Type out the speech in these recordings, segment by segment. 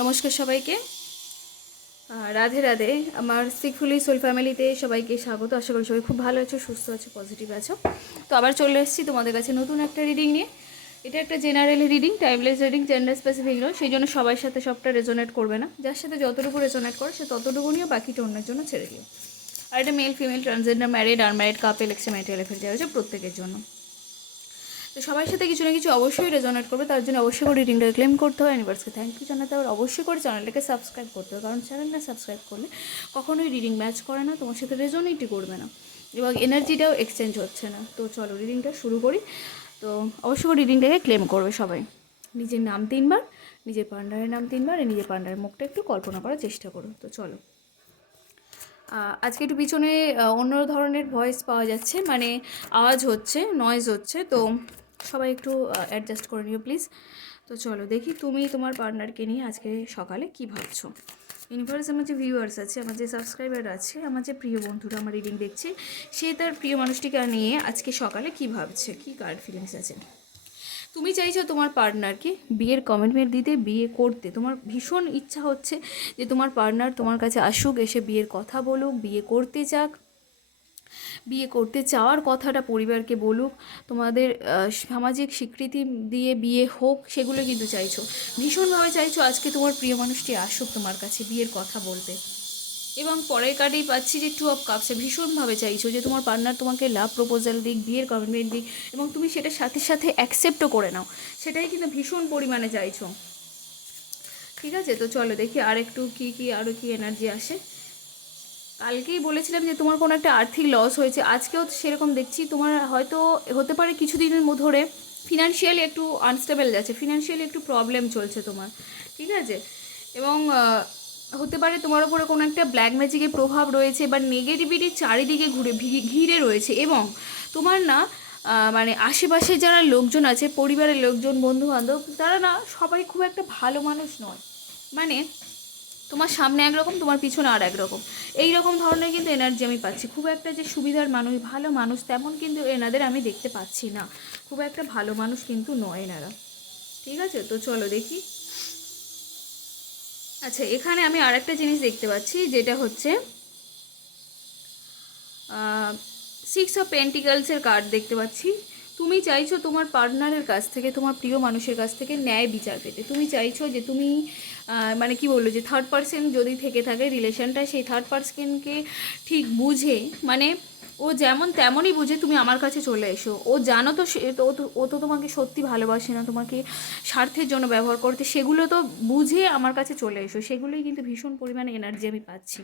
নমস্কার সবাইকে। রাধে রাধে। আমার সিকফুলি সোল ফ্যামিলিতে সবাইকে স্বাগত। আশা করি সবাই খুব ভালো আছো, সুস্থ আছো, পজিটিভ আছো। তো আবার চলে এসেছি তোমাদের কাছে নতুন একটা রিডিং নিয়ে। এটা একটা general reading, timeless reading, gender specific নয়। সেই জন্য সবার সাথে সবটা রেজোনেট করবে না। যার সাথে যতটুকু রেজোনেট করে, সে ততটুকু নিয়ে বাকিটা অন্যের জন্য ছেড়ে দিও। আর এটা male female transgender married unmarried couple এক্সেমেটেল এফের যাওয়া হচ্ছে প্রত্যেকের জন্য। তো সবার সাথে কিছু না কিছু অবশ্যই রেজনেট করবে, তার জন্য অবশ্যই করে রিডিংটা ক্লেম করতে হয় ইউনিভার্সকে থ্যাংক ইউ জানাতে হবে। অবশ্যই করে চ্যানেলটাকে সাবস্ক্রাইব করতে হবে, কারণ চ্যানেলটা সাবস্ক্রাইব করলে কখনোই রিডিং ম্যাচ করে না, তোমার সাথে রেজনেটই করবে না। এবং এনার্জিটাও এক্সচেঞ্জ হচ্ছে না। তো চলো রিডিংটা শুরু করি। তো অবশ্যই করে রিডিংটাকে ক্লেম করবে সবাই। নিজের নাম তিনবার, নিজের পান্ডারের নাম তিনবার, আর নিজের পান্ডারের মুখটা একটু কল্পনা করার চেষ্টা করো। তো চলো। আজকে একটু পিছনে অন্য ধরনের ভয়েস পাওয়া যাচ্ছে মানে আওয়াজ হচ্ছে নয়েজ হচ্ছে, তো সবাই একটু অ্যাডজাস্ট করে নিও প্লিজ তো চলো দেখি তুমি তোমার পার্টনারকে নিয়ে আজকে সকালে কি ভাবছ? ইউনিভার্স আমার যে ভিউয়ার্স আছে, আমার যে সাবস্ক্রাইবার আছে, আমার যে প্রিয় বন্ধুরা আমার রিডিং দেখছে, সে তার প্রিয় মানুষটিকে নিয়ে আজকে সকালে কি ভাবছে? কি কার্ড ফিলিংস আছে? তুমি চাইছো তোমার পার্টনারকে বিয়ের কমিটমেন্ট দিতে, বিয়ে করতে। তোমার ভীষণ ইচ্ছা হচ্ছে যে তোমার পার্টনার তোমার কাছে আসুক, এসে বিয়ের কথা বলুক, বিয়ে করতে চাক বিয়ে করতে চাওয়ার কথাটা পরিবারকে বলুক, তোমাদের সামাজিক স্বীকৃতি দিয়ে বিয়ে হোক, সেগুলো কিন্তু চাইছো। ভীষণভাবে চাইছো আজকে তোমার প্রিয় মানুষটি আসুক তোমার কাছে বিয়ের কথা বলতে। এবং পরের কার্ডেই পাচ্ছি যে টু অফ কাপসে ভীষণভাবে চাইছো যে তোমার পার্টনার তোমাকে লাভ প্রপোজাল দিক, বিয়ের কমিটমেন্ট দিক, এবং তুমি সেটা সাথে সাথে অ্যাকসেপ্টও করে নাও। সেটাই কিন্তু ভীষণ পরিমাণে চাইছো। ঠিক আছে? তো চলো দেখি আর একটু কী কী আরও কী এনার্জি আসে। কালকেই বলেছিলাম যে তোমার কোনো একটা আর্থিক লস হয়েছে। আজকেও সেরকম দেখছি, তোমার হয়তো হতে পারে কিছুদিনের ধরে ফিনান্সিয়ালি একটু আনস্টেবল যাচ্ছে ফিনান্সিয়ালি একটু প্রবলেম চলছে তোমার, ঠিক আছে? এবং হতে পারে তোমার ওপরে কোনো একটা ব্ল্যাক ম্যাজিকের প্রভাব রয়েছে বা নেগেটিভিটি চারিদিকে ঘুরে ঘিরে রয়েছে এবং তোমার না মানে আশেপাশে যারা লোকজন আছে, পরিবারের লোকজন বন্ধু বান্ধব তারা না সবাই খুব একটা ভালো মানুষ নয়। মানে তোমার সামনে একরকম, তোমার পিছনে আর একরকম। এই রকম ধরনের কিন্তু এনার্জি আমি পাচ্ছি। খুব একটা যে সুবিধার মানুষ, ভালো মানুষ তেমন কিন্তু এনাদের আমি দেখতে পাচ্ছি না। খুব একটা ভালো মানুষ কিন্তু নয় এনারা। ঠিক আছে? তো চলো দেখি। আচ্ছা এখানে আমি আর একটা জিনিস দেখতে পাচ্ছি, যেটা হচ্ছে সিক্স অফ পেন্টিকালসের কার্ড দেখতে পাচ্ছি। তুমি চাইছো তোমার পার্টনারের কাছ থেকে, তোমার প্রিয় মানুষের কাছ থেকে ন্যায় বিচার পেতে। তুমি চাইছো যে তুমি মানে কি বলল যে থার্ড পার্সন যদি থেকে থাকে রিলেশনটা সেই থার্ড পার্সনকে ঠিক বুঝে মানে ও যেমন তেমনই বুঝে তুমি আমার কাছে চলে এসো। ও জানো তো ও তো তোমাকে সত্যি ভালোবাসে না, তোমাকে স্বার্থের জন্য ব্যবহার করতে, সেগুলো তো বুঝে আমার কাছে চলে এসো। সেগুলোই কিন্তু ভীষণ পরিমাণে এনার্জি আমি পাচ্ছি।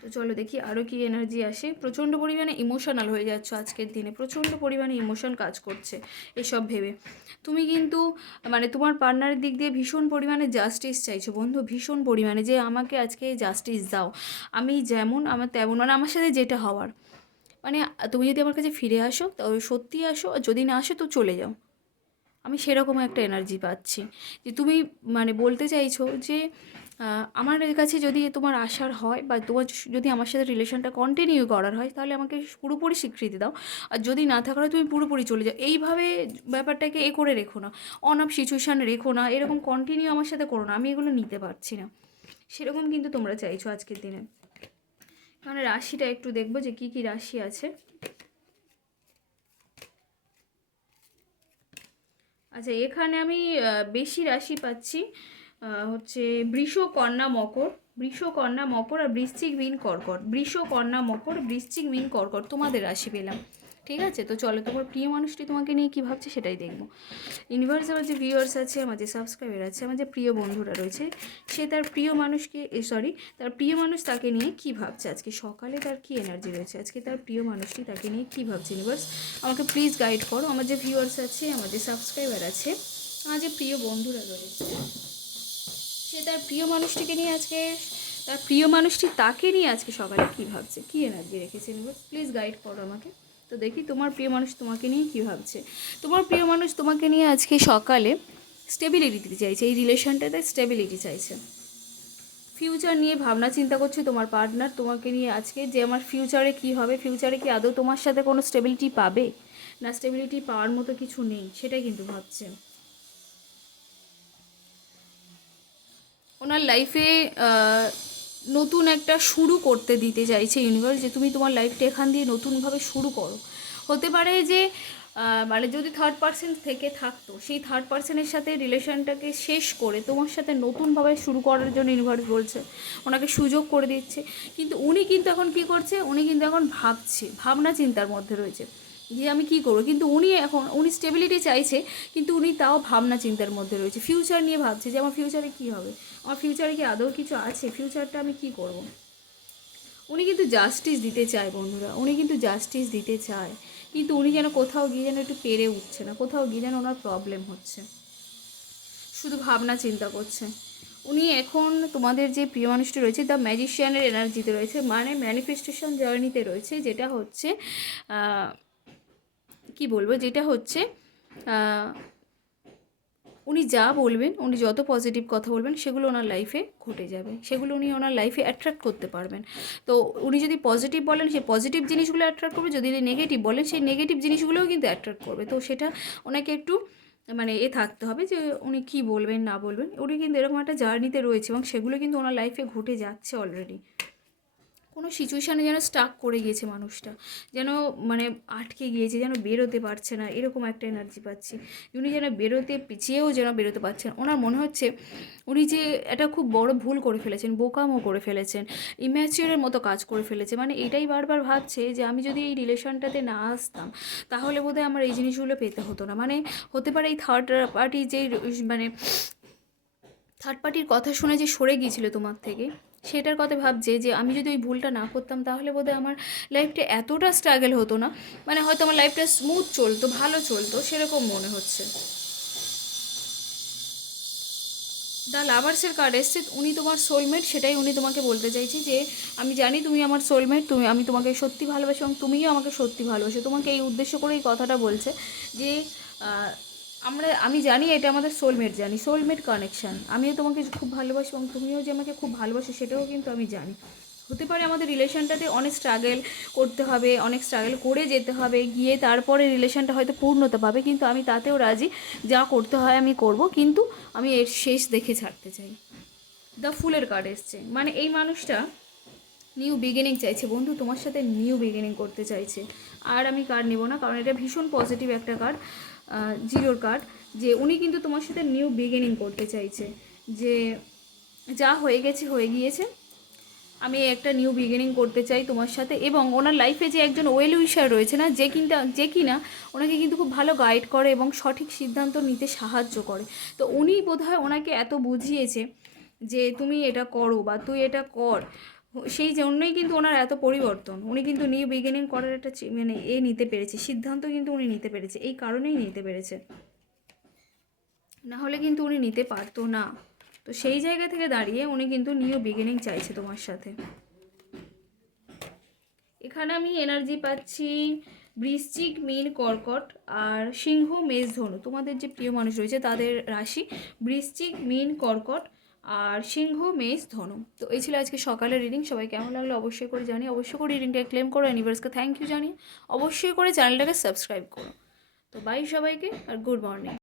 তো চলো দেখি আরও কি এনার্জি আসে। প্রচণ্ড পরিমাণে ইমোশনাল হয়ে যাচ্ছ আজকের দিনে। প্রচণ্ড পরিমাণে ইমোশন কাজ করছে এসব ভেবে। তুমি কিন্তু মানে তোমার পার্টনারের দিক দিয়ে ভীষণ পরিমাণে জাস্টিস চাইছো। বন্ধু, ভীষণ পরিমাণে যে আমাকে আজকে জাস্টিস দাও। আমি যেমন, আমার তেমন মানে আমার সাথে যেটা হওয়ার। মানে তুমি যদি আমার কাছে ফিরে আসো তবে সত্যি আসো, আর যদি না আসো তো চলে যাও। আমি সেরকম একটা এনার্জি পাচ্ছি। যে তুমি মানে বলতে চাইছো যে আমার কাছে যদি তোমার আসার হয় বা তোমার যদি আমার সাথে রিলেশনটা কন্টিনিউ করার হয়, তাহলে আমাকে পুরোপুরি স্বীকৃতি দাও। আর যদি না থাকার হয়, তুমি পুরোপুরি চলে যাও। এইভাবে ব্যাপারটাকে এ করে রেখো না। অন অফ সিচুয়েশান রেখো না। এরকম কন্টিনিউ আমার সাথে করো না। আমি এগুলো নিতে পারছি না। সেরকম কিন্তু তোমরা চাইছো আজকের দিনে। মানে রাশিটা একটু দেখব যে কী কী রাশি আছে। আচ্ছা এখানে আমি বেশি রাশি পাচ্ছি। হচ্ছে বৃষ কন্যা মকর বৃষ কন্যা মকর আর বৃশ্চিক মিন কর্কট। বৃষ কন্যা মকর, বৃশ্চিক মিন কর্কট, তোমাদের রাশি পেলাম। ঠিক আছে? তো চলো, তোমার প্রিয় মানুষটি তোমাকে নিয়ে কী ভাবছে সেটাই দেখব। ইউনিভার্স আমার যে ভিউয়ার্স আছে, আমার যে সাবস্ক্রাইবার আছে, আমার যে প্রিয় বন্ধুরা রয়েছে, সে তার প্রিয় মানুষকে সরি তার প্রিয় মানুষ তাকে নিয়ে কী ভাবছে? আজকে সকালে তার কী এনার্জি রয়েছে? আজকে তার প্রিয় মানুষটি তাকে নিয়ে কী ভাবছে ইউনিভার্স আমাকে প্লিজ গাইড করো। আমার যে ভিউয়ার্স আছে, আমার যে সাবস্ক্রাইবার আছে, আমার যে প্রিয় বন্ধুরা রয়েছে সে তার প্রিয় মানুষটিকে নিয়ে আজকে, তার প্রিয় মানুষটি তাকে নিয়ে আজকে সকালে কী ভাবছে? কী এনার্জি রেখেছে ইউনিভার্স প্লিজ গাইড করো আমাকে। তো দেখি তোমার প্রিয় মানুষ তোমাকে নিয়ে কী ভাবছে। তোমার প্রিয় মানুষ তোমাকে নিয়ে আজকে সকালে স্টেবিলিটি দিতে চাইছে। এই রিলেশনটাতে স্টেবিলিটি চাইছে। ফিউচার নিয়ে ভাবনা চিন্তা করছে তোমার পার্টনার তোমাকে নিয়ে আজকে যে আমার ফিউচারে কি হবে? ফিউচারে কি আদৌ তোমার সাথে কোনো স্টেবিলিটি পাবে? না স্টেবিলিটি পাওয়ার মতো কিছু নেই, সেটাই কিন্তু ভাবছে। ওনার লাইফে নতুন একটা শুরু করতে দিতে চাইছে ইউনিভার্স যে তুমি তোমার লাইফটা এখান দিয়ে নতুনভাবে শুরু করো। হতে পারে যে মানে যদি থার্ড পার্সন থেকে থাকতো, সেই থার্ড পার্সনের সাথে রিলেশনটাকে শেষ করে তোমার সাথে নতুনভাবে শুরু করার জন্য ইউনিভার্স বলছে, ওনাকে সুযোগ করে দিচ্ছে। কিন্তু উনি কিন্তু এখন কি করছে, উনি কিন্তু এখন ভাবছে ভাবনা চিন্তার মধ্যে রয়েছে। যে আমি কি করব? কিন্তু উনি এখন, উনি স্টেবিলিটি চাইছে, কিন্তু উনি তাও ভাবনা চিন্তার মধ্যে রয়েছে। ফিউচার নিয়ে ভাবছে যে আমার ফিউচারে কি হবে? আমার ফিউচারে কি আদৌ কিছু আছে? ফিউচারটা আমি কি করব। উনি কিন্তু জাস্টিস দিতে চায় বন্ধুরা, উনি কিন্তু জাস্টিস দিতে চায়। কিন্তু উনি যেন কোথাও গিয়ে যেন একটু পেরে উঠছে না, কোথাও গিয়ে যেন ওনার প্রবলেম হচ্ছে। শুধু ভাবনা চিন্তা করছে। উনি এখন তোমাদের যে প্রিয় মানুষটি রয়েছে দ্য ম্যাজিশিয়ানের এনার্জিতে রয়েছে। মানে ম্যানিফেস্টেশন জার্নিতে রয়েছে, যেটা হচ্ছে কি বলব, যেটা হচ্ছে উনি যা বলবেন, উনি যত পজিটিভ কথা বলবেন, সেগুলো ওনার লাইফে ঘটে যাবে। সেগুলো উনি ওনার লাইফে অ্যাট্রাক্ট করতে পারবেন। তো উনি যদি পজিটিভ বলেন, সেই পজিটিভ জিনিসগুলো অ্যাট্রাক্ট করবে, যদি নেগেটিভ বলেন, সেই নেগেটিভ জিনিসগুলোও কিন্তু অ্যাট্রাক্ট করবে। তো সেটা ওনাকে একটু মানে এ থাকতে হবে যে, উনি কি বলবেন, না বলবেন, উনি কিন্তু এরকম একটা জার্নিতে রয়েছে এবং সেগুলো কিন্তু ওনার লাইফে ঘটে যাচ্ছে অলরেডি কোনো সিচুয়েশানে যেন স্টাক করে গিয়েছে মানুষটা। যেন মানে আটকে গিয়েছে, যেন বেরোতে পারছে না, এরকম একটা এনার্জি পাচ্ছি। উনি যেন বেরোতে, পিছিয়েও যেন বেরোতে পারছেন ওনার মনে হচ্ছে উনি যে একটা খুব বড় ভুল করে ফেলেছেন, বোকামো করে ফেলেছেন ইম্যাচিওরের মতো কাজ করে ফেলেছে। মানে এটাই বারবার ভাবছে যে আমি যদি এই রিলেশনটাতে না আসতাম, তাহলে বোধহয় আমার এই জিনিসগুলো পেতে হতো না। মানে হতে পারে এই থার্ড পার্টি যে মানে থার্ড পার্টির কথা শুনে যে সরে গিয়েছিল তোমার থেকে সেটার কথা ভাবছে যে আমি যদি ওই ভুলটা না করতাম তাহলে বোধহয় আমার লাইফটা এতটা স্ট্রাগল হতো না। মানে হয়তো আমার লাইফটা স্মুথ চলতো, ভালো চলতো, সেরকম মনে হচ্ছে। দ্য লাভার্সের কার্ড এসছে, উনি তোমার সোলমেট সেটাই উনি তোমাকে বলতে চাইছি যে, আমি জানি তুমি আমার সোলমেট তুমি, আমি তোমাকে সত্যি ভালোবাসি এবং তুমিও আমাকে সত্যি ভালোবাসো। তোমাকে এই উদ্দেশ্য করে এই কথাটা বলছে যে আমরা, আমি জানি এটা আমাদের সোলমেট জানি সোলমেট কানেকশান আমিও তোমাকে খুব ভালোবাসি এবং তুমিও যে আমাকে খুব ভালোবাসো সেটাও কিন্তু আমি জানি। হতে পারে আমাদের রিলেশনটাতে অনেক স্ট্রাগল করতে হবে, অনেক স্ট্রাগল করে যেতে হবে, গিয়ে তারপরে রিলেশনটা হয়তো পূর্ণতা পাবে, কিন্তু আমি তাতেও রাজি। যা করতে হয় আমি করব, কিন্তু আমি এর শেষ দেখে ছাড়তে চাই। দ্য ফুলের কার্ড এসছে। মানে এই মানুষটা নিউ বিগিনিং চাইছে। বন্ধু, তোমার সাথে নিউ বিগিনিং করতে চাইছে। আর আমি কার্ড নেব না, কারণ এটা ভীষণ পজিটিভ একটা কার্ড জিরোর কার্ড, যে উনি কিন্তু তোমার সাথে নিউ বিগিনিং করতে চাইছে। যে যা হয়ে গেছে, হয়ে গিয়েছে। আমি একটা নিউ বিগিনিং করতে চাই তোমার সাথে এবং ওনার লাইফে যে একজন ওয়েল উইশার রয়েছে না, যে কিনা যে কিনা ওনাকে কিন্তু খুব ভালো গাইড করে এবং সঠিক সিদ্ধান্ত নিতে সাহায্য করে। তো উনি বোধহয় ওনাকে এত বুঝিয়েছে যে তুমি এটা করো বা তুই এটা কর সেই জন্যই কিন্তু ওনার এত পরিবর্তন। উনি কিন্তু নিউ বিগিনিং করার একটা মানে এ নিতে পেরেছে। সিদ্ধান্ত কিন্তু উনি নিতে পেরেছে। এই কারণেই নিতে পেরেছে। না হলে কিন্তু উনি নিতে পারতো না। তো সেই জায়গা থেকে দাঁড়িয়ে উনি কিন্তু নিউ বিগিনিং চাইছে তোমার সাথে। এখানে আমি এনার্জি পাচ্ছি বৃশ্চিক, মীন, কর্কট আর সিংহ, মেষ, ধনু। তোমাদের যে প্রিয় মানুষ রয়েছে তাদের রাশি বৃশ্চিক, মীন, কর্কট আর সিংহ, মেষ, ধনু। তো এই ছিল আজকে সকালের রিডিং সবাই কেমন লাগল অবশ্যই করে জানি অবশ্যই করে রিডিংটা ক্লেম করো ইউনিভার্সকে থ্যাংক ইউ জানি অবশ্যই করে চ্যানেলটাকে সাবস্ক্রাইব করো। তো বাই সবাইকে, আর গুড মর্নিং